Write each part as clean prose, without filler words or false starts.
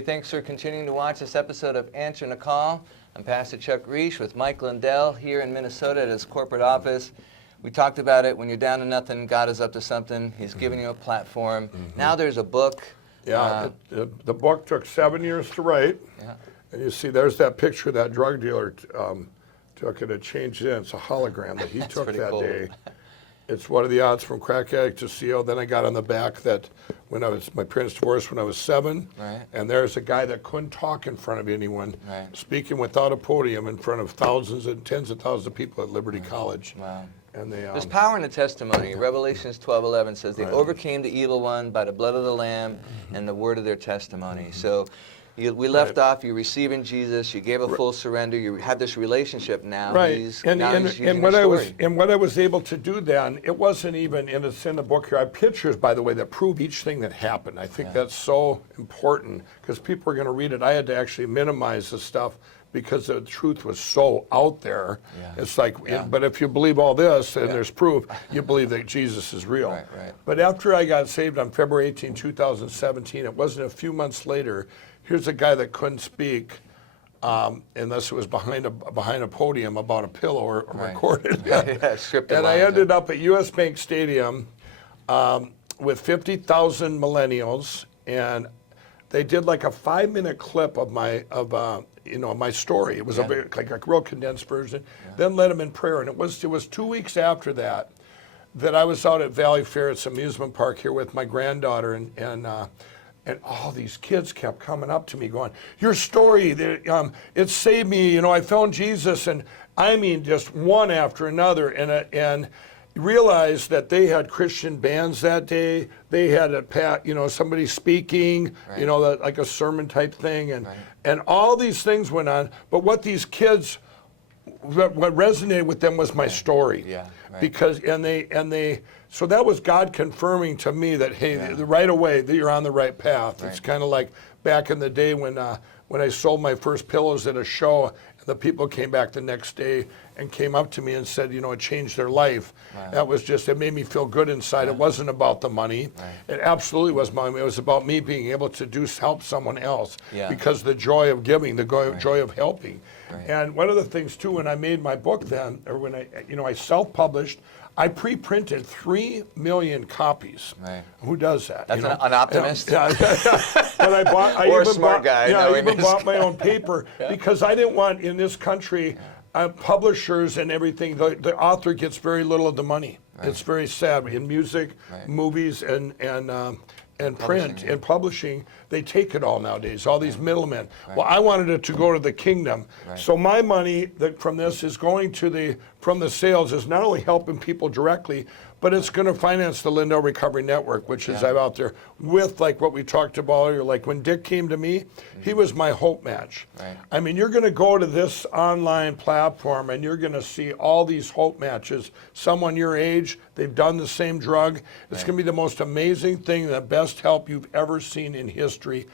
Hey, thanks for continuing to watch this episode of Answering the Call. I'm Pastor Chuck Reich with Mike Lindell here in Minnesota at his corporate office. We talked about it. When you're down to nothing, God is up to something. He's giving you a platform. Now there's a book. Yeah, the book took 7 years to write. Yeah. And you see, there's that picture that drug dealer took it. It changed it. It's a hologram that he took that cool. day. It's what are the odds from crack addict to CEO. Then I got on the back that when my parents divorced when I was 7. Right. And there's a guy that couldn't talk in front of anyone, Right. speaking without a podium in front of thousands and tens of thousands of people at Liberty College. Wow. And they, There's power in the testimony. Revelations 12:11 says they Right. overcame the evil one by the blood of the Lamb and the word of their testimony. So we left off, you're receiving Jesus, you gave a full surrender, you had this relationship now. Right, He's and using what your story. what I was able to do then, it wasn't even, and it's in the book here, I have pictures, by the way, that prove each thing that happened. I think that's so important, because people are going to read it. I had to actually minimize the stuff, because the truth was so out there. Yeah. It's like, Yeah. but if you believe all this, and there's proof, you believe that Jesus is real. Right, right. But after I got saved on February 18, 2017, it wasn't a few months later, here's a guy that couldn't speak unless it was behind a podium about a pillow or Right. recorded. Scripted And I lines, ended up at US Bank Stadium with 50,000 millennials, and they did like a 5-minute clip of my story. It was like a real condensed version. Then led them in prayer, and it was 2 weeks after that I was out at Valley Fair, it's an amusement park here with my granddaughter, and all these kids kept coming up to me going, your story, it saved me, I found Jesus, and I mean just one after another, and realized that they had Christian bands that day, they had somebody speaking, Right. like a sermon type thing, and all these things went on, but what these kids, what resonated with them was my story. Yeah, right. Because so that was God confirming to me that, hey, right away that you're on the right path. Right. It's kind of like back in the day when I sold my first pillows at a show, and the people came back the next day and came up to me and said, it changed their life. Wow. That was just, it made me feel good inside. It wasn't about the money. Right. It absolutely was money. It was about me being able to help someone else, Yeah. because the joy of giving, the joy of helping. Right. And one of the things too, when I made my book then, or when I self-published, I pre-printed 3 million copies. Right. Who does that? That's an optimist. Yeah. But I bought. Or a smart guy, Yeah, I knowing even this. bought my own paper because I didn't want in this country publishers and everything. The author gets very little of the money. Right. It's very sad in music, Right. movies, and print Publishing, yeah. and publishing. They take it all nowadays. All these middlemen. Right. Well, I wanted it to go to the kingdom. Right. So my money from this is going from the sales is not only helping people directly, but it's going to finance the Lindell Recovery Network, which is I'm out there with like what we talked about earlier. Like when Dick came to me, he was my hope match. Right. I mean, you're going to go to this online platform and you're going to see all these hope matches. Someone your age, they've done the same drug. It's going to be the most amazing thing, the best help you've ever seen in history,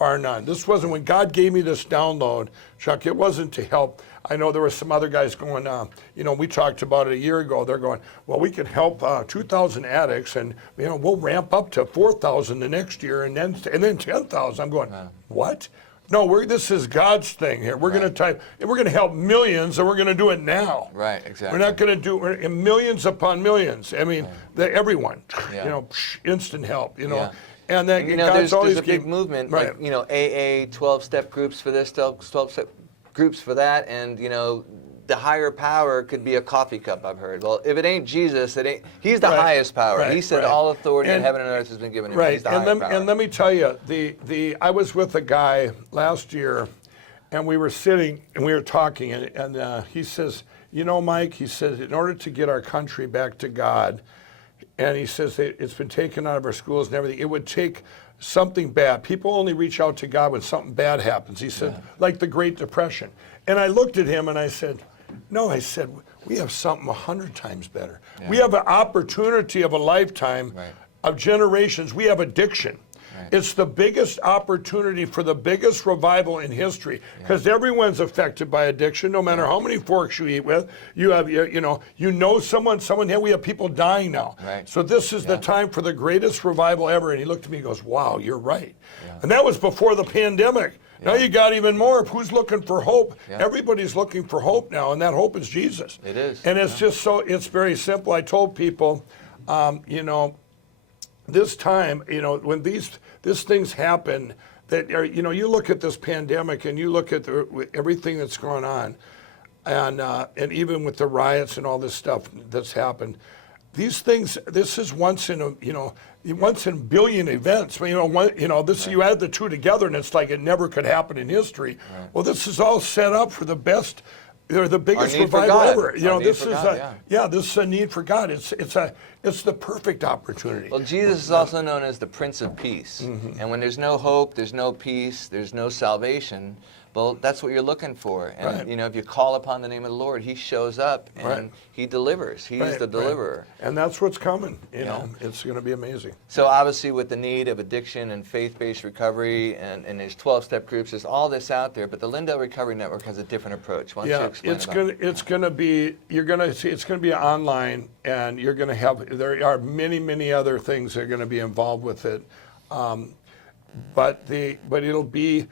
bar none. This wasn't, when God gave me this download, Chuck, it wasn't to help. I know there were some other guys going, we talked about it a year ago. They're going, well, we can help 2,000 addicts, and we'll ramp up to 4,000 the next year, and then 10,000. I'm going, what? No, this is God's thing here. We're going to help millions, and we're going to do it now. Right, exactly. We're not going to do millions upon millions. I mean, everyone, instant help. Yeah. And then there's a big movement, right. like, AA, 12-step groups for this, 12-step groups for that, and, the higher power could be a coffee cup, I've heard. Well, if it ain't Jesus, he's the highest power. Right, he said right. all authority in And- heaven and earth has been given to me. Right, He's the higher power. and let me tell you, I was with a guy last year, and we were sitting and we were talking, and he says, Mike, he says, in order to get our country back to God, and he says it's been taken out of our schools and everything, it would take something bad. People only reach out to God when something bad happens. He said, like the Great Depression. And I looked at him and I said, no, I said, we have something 100 times better. Yeah. We have an opportunity of a lifetime, of generations. We have addiction. Right. It's the biggest opportunity for the biggest revival in history, because everyone's affected by addiction, no matter how many forks you eat with. You have, someone here. We have people dying now. Right. So this is the time for the greatest revival ever. And he looked at me and goes, "Wow, you're right." And that was before the pandemic. Now you got even more. Who's looking for hope? Everybody's looking for hope now, and that hope is Jesus. It is. And it's just so, it's very simple. I told people, this time, when these things happen, that you look at this pandemic and you look at everything that's going on, and even with the riots and all this stuff that's happened, these things, this is once in a billion events. You add the two together and it's like it never could happen in history. Right. Well, this is all set up for the best. They're the biggest revival ever. This is a need for God. It's the perfect opportunity. Well, Jesus is also known as the Prince of Peace. And when there's no hope, there's no peace, there's no salvation. Well, that's what you're looking for. And, if you call upon the name of the Lord, he shows up and he delivers. He's the deliverer. And that's what's coming. It's going to be amazing. So obviously with the need of addiction and faith-based recovery and there's 12-step groups, there's all this out there, but the Lindell Recovery Network has a different approach. Why don't you explain it's going to be, you're going to see, it's going to be online, and you're going to have, there are many, many other things that are going to be involved with it. But it'll be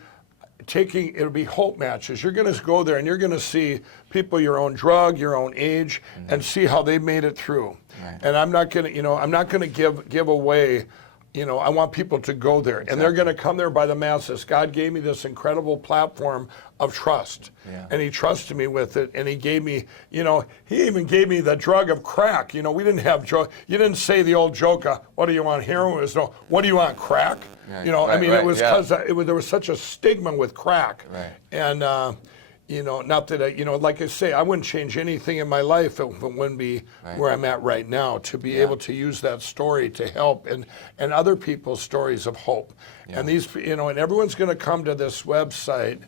hope matches. You're going to go there and you're going to see people your own drug, your own age, and see how they made it through. Right. And I'm not going to give away. I want people to go there, and they're going to come there by the masses. God gave me this incredible platform of trust, and he trusted me with it, and he gave me, he even gave me the drug of crack. We didn't have drug. You didn't say the old joke, what do you want, heroin? It was, no, what do you want, crack? Right. It was because there was such a stigma with crack. Right. And, not that, like I say, I wouldn't change anything in my life if it wouldn't be where I'm at right now, to be able to use that story to help and other people's stories of hope. And these, and everyone's going to come to this website,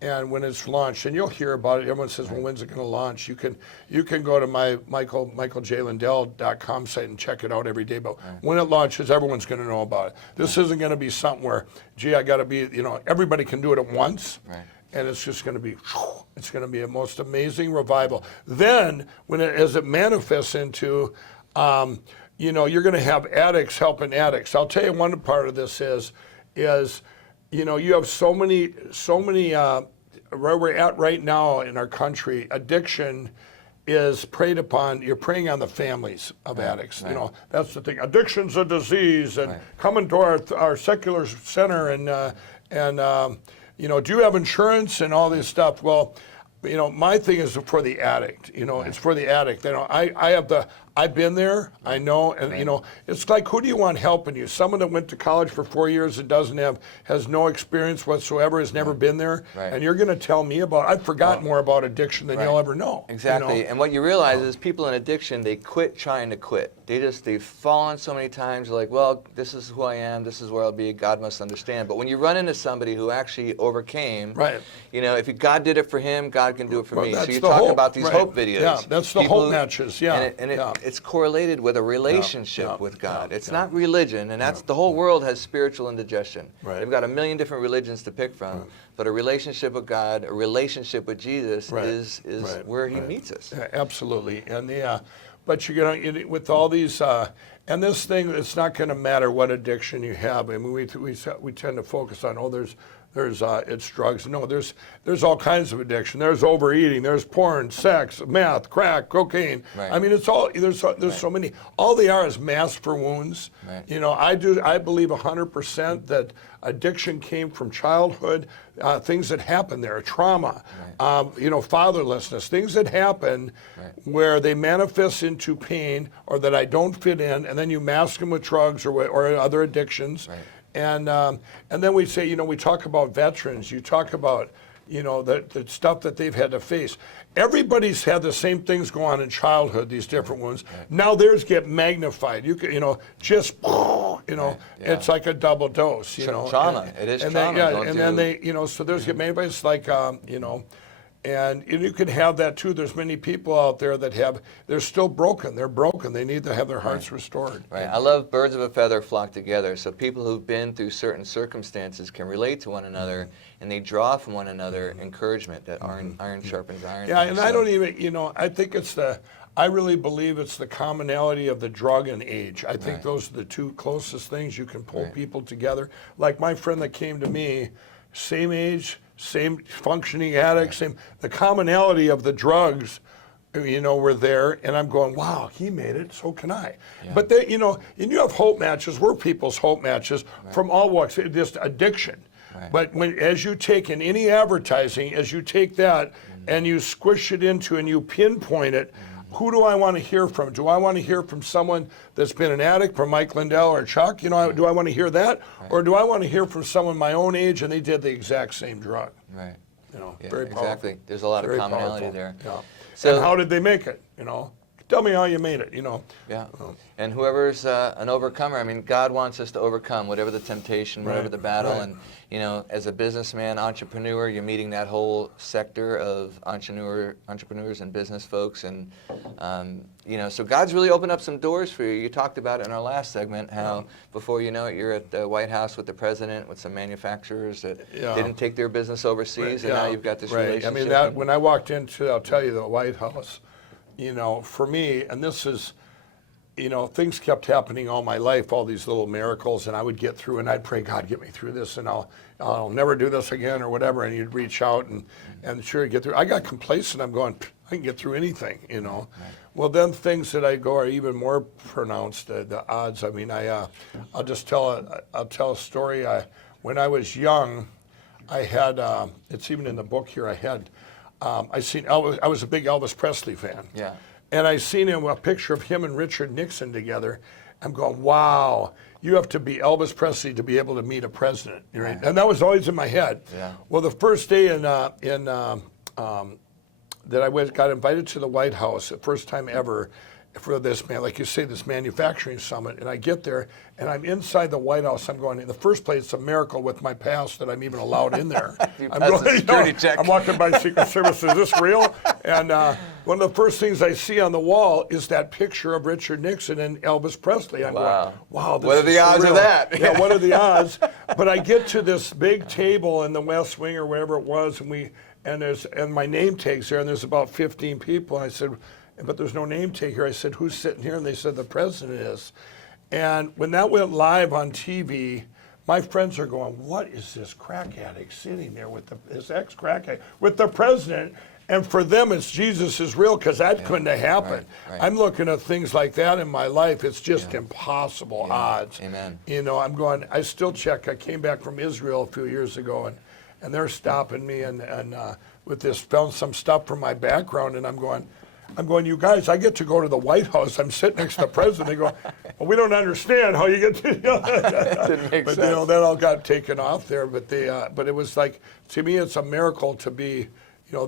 and when it's launched, and you'll hear about it. Everyone says, well, when's it going to launch? You can go to my michaeljlindell.com site and check it out every day. But when it launches, everyone's going to know about it. This isn't going to be something where, I got to be, everybody can do it at once. Right. And it's just going to be, it's going to be a most amazing revival. Then, as it manifests into, you're going to have addicts helping addicts. I'll tell you one part of this is, you have so many, where we're at right now in our country, addiction is preyed upon. You're preying on the families of addicts. Right. That's the thing. Addiction's a disease, and coming to our secular center, and do you have insurance and all this stuff? Well, my thing is for the addict. It's for the addict. I've been there. I know, and it's like, who do you want helping you? Someone that went to college for 4 years and has no experience whatsoever, has never been there, and you're going to tell me about? I've forgotten more about addiction than you'll ever know. Exactly. And what you realize is people in addiction, they quit trying to quit. They've fallen so many times. They're like, well, this is who I am. This is where I'll be. God must understand. But when you run into somebody who actually overcame, if God did it for him, God can do it for me. So you're talking about these hope videos. Yeah, that's the hope matches. Yeah, it's correlated with a relationship with God. It's not religion, and that's the whole world has spiritual indigestion. Right. They've got a million different religions to pick from, but a relationship with God, a relationship with Jesus is where he meets us. Yeah, absolutely, and but with all these, and this thing, it's not going to matter what addiction you have. I mean, we tend to focus on, it's drugs. No, there's all kinds of addiction. There's overeating. There's porn, sex, meth, crack, cocaine. Right. I mean, it's all there's so many. All they are is masks for wounds. Right. I believe 100% that addiction came from childhood, things that happen there, trauma, fatherlessness, things that happen where they manifest into pain, or that I don't fit in, and then you mask them with drugs or other addictions. Right. And then we say, we talk about veterans. You talk about, the stuff that they've had to face. Everybody's had the same things go on in childhood, these different ones. Now theirs get magnified. You can, it's like a double dose. Trauma. It is trauma. And then they, so theirs get magnified. It's like, And you can have that too. There's many people out there that they're still broken. They're broken. They need to have their hearts restored. Right. I love birds of a feather flock together. So people who've been through certain circumstances can relate to one another, and they draw from one another encouragement that iron sharpens iron. Yeah, and I don't even, I think I really believe it's the commonality of the drug and age. I think those are the two closest things you can pull people together. Like my friend that came to me, same age, same functioning addict, the commonality of the drugs, were there, and I'm going, wow, he made it, so can I. Yeah. But they, and you have hope matches, we're people's hope matches from all walks, just addiction. Right. But as you take in any advertising, as you take that and you squish it into and you pinpoint it, who do I want to hear from? Do I want to hear from someone that's been an addict, from Mike Lindell or Chuck? Do I want to hear that? Right. Or do I want to hear from someone my own age and they did the exact same drug? Right. Very powerful. Exactly. There's a lot of commonality there. Yeah. So, and how did they make it? Tell me how you made it, Yeah. And whoever's an overcomer, God wants us to overcome whatever the temptation, whatever the battle. Right. And, as a businessman, entrepreneur, you're meeting that whole sector of entrepreneurs and business folks. And, so God's really opened up some doors for you. You talked about it in our last segment, how before you know it, you're at the White House with the president, with some manufacturers that didn't take their business overseas, and now you've got this relationship. When I walked into, I'll tell you, the White House, for me, and this is, things kept happening all my life, all these little miracles, and I would get through, and I'd pray, God, get me through this, and I'll never do this again, or whatever, and you'd reach out, and sure, get through. I got complacent. I'm going, I can get through anything, Right. Well, then things that I go are even more pronounced, the odds. I'll tell a story. When I was young, I had, it's even in the book here, I was a big Elvis Presley fan. Yeah. And I seen a picture of him and Richard Nixon together. I'm going, wow, you have to be Elvis Presley to be able to meet a president. Right? And that was always in my head. Yeah. Well, the first day that I got invited to the White House, the first time ever, for this, like you say, this manufacturing summit, and I get there, and I'm inside the White House. I'm going, in the first place, it's a miracle with my past that I'm even allowed in there. I'm walking by Secret Service, is this real? And one of the first things I see on the wall is that picture of Richard Nixon and Elvis Presley. I'm going, wow, this what are the odds of that? Yeah, what are the odds? But I get to this big table in the West Wing or wherever it was, and my name tag's there, and there's about 15 people. And I said, but there's no name tag here. I said, who's sitting here? And they said, the president is. And when that went live on TV, my friends are going, what is this crack addict sitting there with this ex-crack addict, with the president? And for them, it's Jesus is real, because that couldn't have happened. Right. I'm looking at things like that in my life. It's just impossible odds. Amen. I'm going, I still check. I came back from Israel a few years ago, and they're stopping me and with this, found some stuff from my background, and I'm going, you guys, I get to go to the White House. I'm sitting next to the president. They go, well, we don't understand how you get to. Didn't make but sense. That all got taken off there. But but it was like, to me, it's a miracle to be.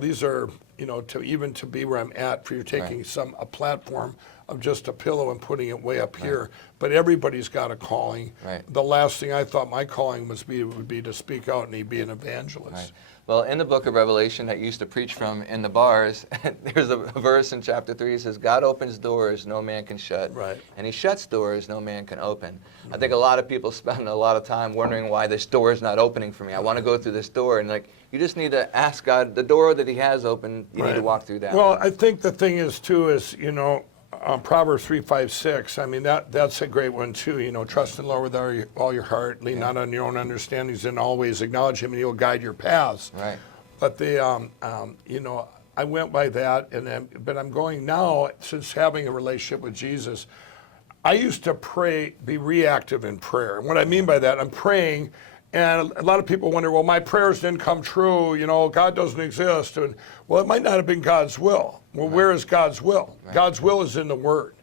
These are, to be where I'm at. For you taking a platform of just a pillow and putting it way up here. But everybody's got a calling. Right. The last thing I thought my calling would be to speak out and be an evangelist. Right. Well, in the book of Revelation that you used to preach from in the bars, there's a verse in chapter 3 that says, God opens doors no man can shut, and he shuts doors no man can open. I think a lot of people spend a lot of time wondering why this door is not opening for me. I want to go through this door, and you just need to ask God, the door that he has opened, you need to walk through that. Well, I think the thing is, too, is, Proverbs 3:5-6. That's a great one too. Trust in the Lord with all your heart, lean not on your own understandings, and always acknowledge Him, and He will guide your paths. Right. But I went by that, but I'm going now, since having a relationship with Jesus. I used to be reactive in prayer, and what I mean by that, I'm praying. And a lot of people wonder, well, my prayers didn't come true, God doesn't exist. Well, it might not have been God's will. Well, where is God's will? God's will is in the Word.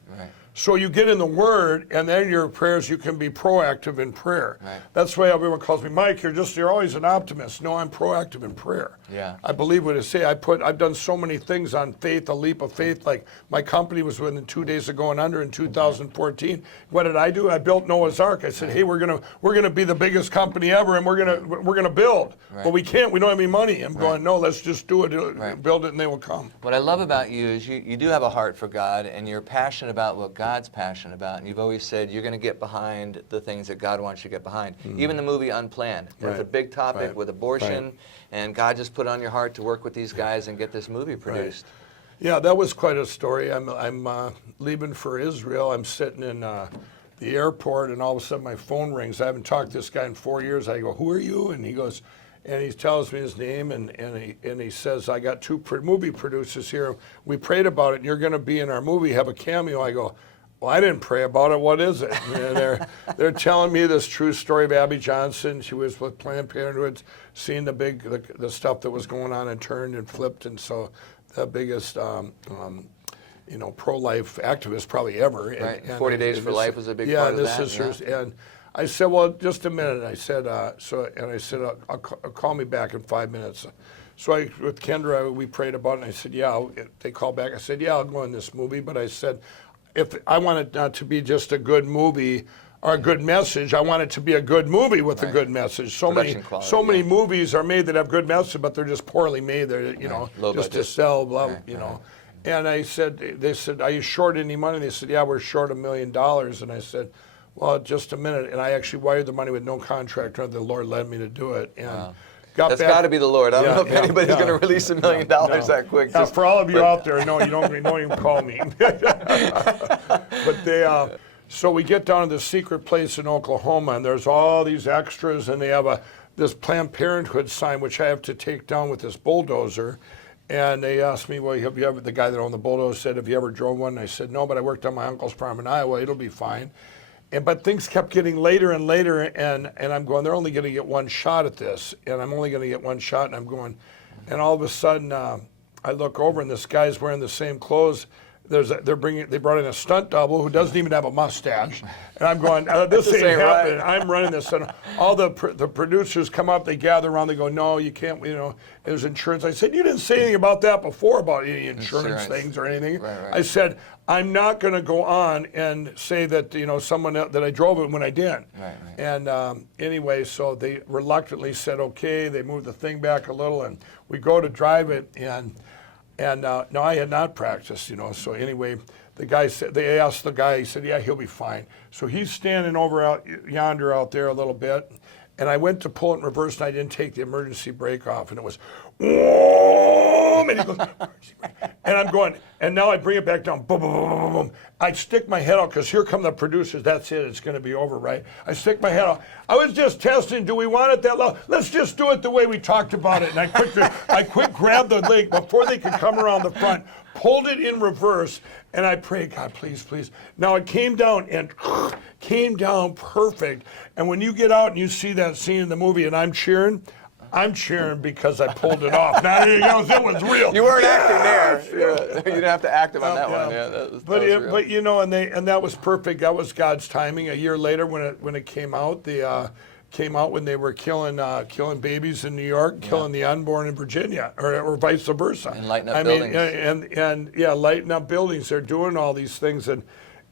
So you get in the Word, and then your prayers, you can be proactive in prayer. Right. That's why everyone calls me, Mike, you're always an optimist. No, I'm proactive in prayer. Yeah. I believe what I say. I've done so many things on faith, a leap of faith. Like my company was within 2 days of going under in 2014. What did I do? I built Noah's Ark. I said, hey, we're gonna be the biggest company ever, and we're gonna build. Right. But we can't. We don't have any money. I'm going, no, let's just do it. Right. Build it, and they will come. What I love about you is you do have a heart for God, and you're passionate about what God's passionate about, and you've always said you're going to get behind the things that God wants you to get behind. Even the movie Unplanned. It's a big topic with abortion, and God just put on your heart to work with these guys and get this movie produced. Yeah, that was quite a story. I'm leaving for Israel. I'm sitting in the airport, and all of a sudden my phone rings. I haven't talked to this guy in 4 years. I go, who are you? And he goes, and he tells me his name, and he says, I got two movie producers here. We prayed about it, and you're going to be in our movie, have a cameo. I go, well, I didn't pray about it. What is it? And they're telling me this true story of Abby Johnson. She was with Planned Parenthood, seeing the stuff that was going on and turned and flipped, and so the biggest pro-life activist probably ever. Right. And 40 Days for Life was a big part of that. Yeah, this is and I said, well, just a minute. I said, I'll call me back in 5 minutes. So with Kendra, we prayed about it, and I said, yeah. They called back. I said, yeah, I'll go in this movie. But I said, if I want it not to be just a good movie or a good message, I want it to be a good movie with a good message. So many movies are made that have good message, but they're just poorly made. They're just budget. to sell, And I said, they said, are you short any money? They said, yeah, we're short $1 million. And I said, well, just a minute. And I actually wired the money with no contract. The Lord led me to do it. And that's got to be the Lord. I don't know if anybody's going to release $1 million that quick. Yeah, for all of you out there, no, you don't even call me. But so we get down to this secret place in Oklahoma, and there's all these extras, and they have this Planned Parenthood sign, which I have to take down with this bulldozer. And they asked me, well, have you ever, the guy that owned the bulldozer said, have you ever drove one? And I said, no, but I worked on my uncle's farm in Iowa. It'll be fine. But things kept getting later and later, and I'm going, they're only going to get one shot at this, and I'm only going to get one shot, and I'm going, and all of a sudden, I look over, and this guy's wearing the same clothes. They brought in a stunt double who doesn't even have a mustache, and I'm going, this ain't happening. Right. I'm running this, and all the producers come up, they gather around, they go, no, you can't, there's insurance. I said, you didn't say anything about that before, about any insurance things or anything. Right. I said, I'm not going to go on and say that someone that I drove it when I didn't. Right. And anyway, so they reluctantly said okay. They moved the thing back a little, and we go to drive it, and no, I had not practiced, So anyway, the guy said, they asked the guy. He said, yeah, he'll be fine. So he's standing over yonder out there a little bit, and I went to pull it in reverse, and I didn't take the emergency brake off, and it was, and he goes, and I'm going, and now I bring it back down, boom, boom, boom, boom, boom. I stick my head out, because here come the producers, that's it, it's going to be over, right? I stick my head out. I was just testing, do we want it that low? Let's just do it the way we talked about it. And I quick grabbed the leg before they could come around the front, pulled it in reverse, and I prayed, God, please, please. Now it came down, and came down perfect. And when you get out and you see that scene in the movie and I'm cheering because I pulled it off. Now, it was real. You weren't acting there. You didn't have to act on that one. Yeah, that was real. And that was perfect. That was God's timing. A year later, when it came out, came out when they were killing babies in New York, killing the unborn in Virginia, or vice versa. And lighting up buildings. Lighting up buildings. They're doing all these things, and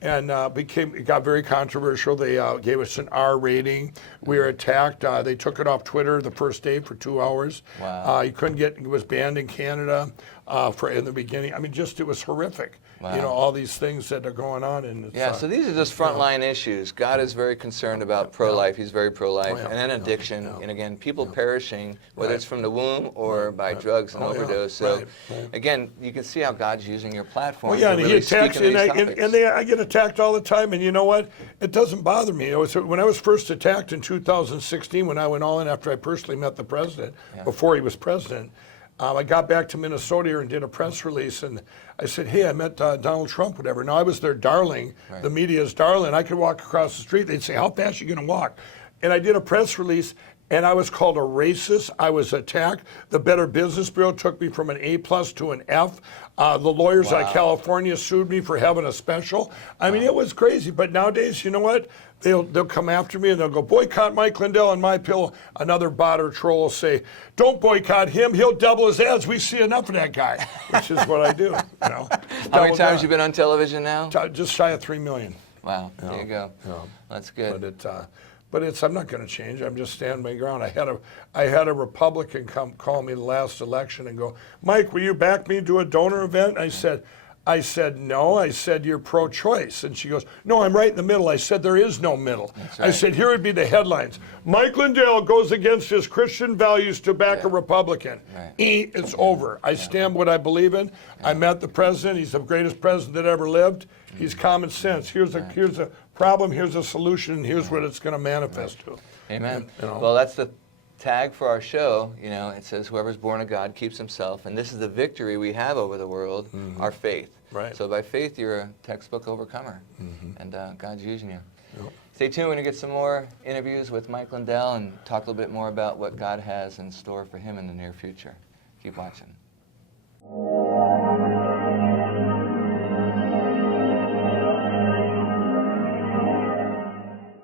it got very controversial. They gave us an R rating. We were attacked. They took it off Twitter the first day for 2 hours. Wow. You couldn't get. It was banned in Canada in the beginning. I mean, it was horrific. Wow. All these things that are going on. And so these are just frontline issues. God is very concerned about pro-life. He's very pro-life. And then addiction. And again, people perishing, whether it's from the womb or by drugs and overdose. So again, you can see how God's using your platform. And he attacks, I get attacked all the time. And you know what? It doesn't bother me. When I was first attacked in 2016, when I went all in after I personally met the president, before he was president, I got back to Minnesota and did a press release, and I said, hey, I met Donald Trump, whatever. Now, I was their darling, the media's darling. I could walk across the street. They'd say, how fast are you going to walk? And I did a press release, and I was called a racist. I was attacked. The Better Business Bureau took me from an A+ to an F. The lawyers out of California sued me for having a special. I mean, it was crazy. But nowadays, you know what? They'll come after me and they'll go, boycott Mike Lindell and My Pillow. Another bot or troll will say, don't boycott him. He'll double his ads. We see enough of that guy, which is what I do. You know. How many times you been on television now? Just shy of 3 million. Wow, there you go. Yeah. That's good. But I'm not going to change. I'm just standing my ground. I had a Republican call me the last election and go, Mike, will you back me to a donor event? I said, no. I said, you're pro-choice. And she goes, no, I'm right in the middle. I said, there is no middle. Right. I said, here would be the headlines. Mike Lindell goes against his Christian values to back a Republican. Right. It's over. I stand what I believe in. I met the president. He's the greatest president that ever lived. He's common sense. Here's a problem, here's a solution, and here's what it's going to manifest to. Amen. Well, that's the tag for our show. You know, it says, whoever's born of God keeps himself. And this is the victory we have over the world, our faith. Right. So by faith, you're a textbook overcomer. And God's using you. Yep. Stay tuned. We're going to get some more interviews with Mike Lindell and talk a little bit more about what God has in store for him in the near future. Keep watching.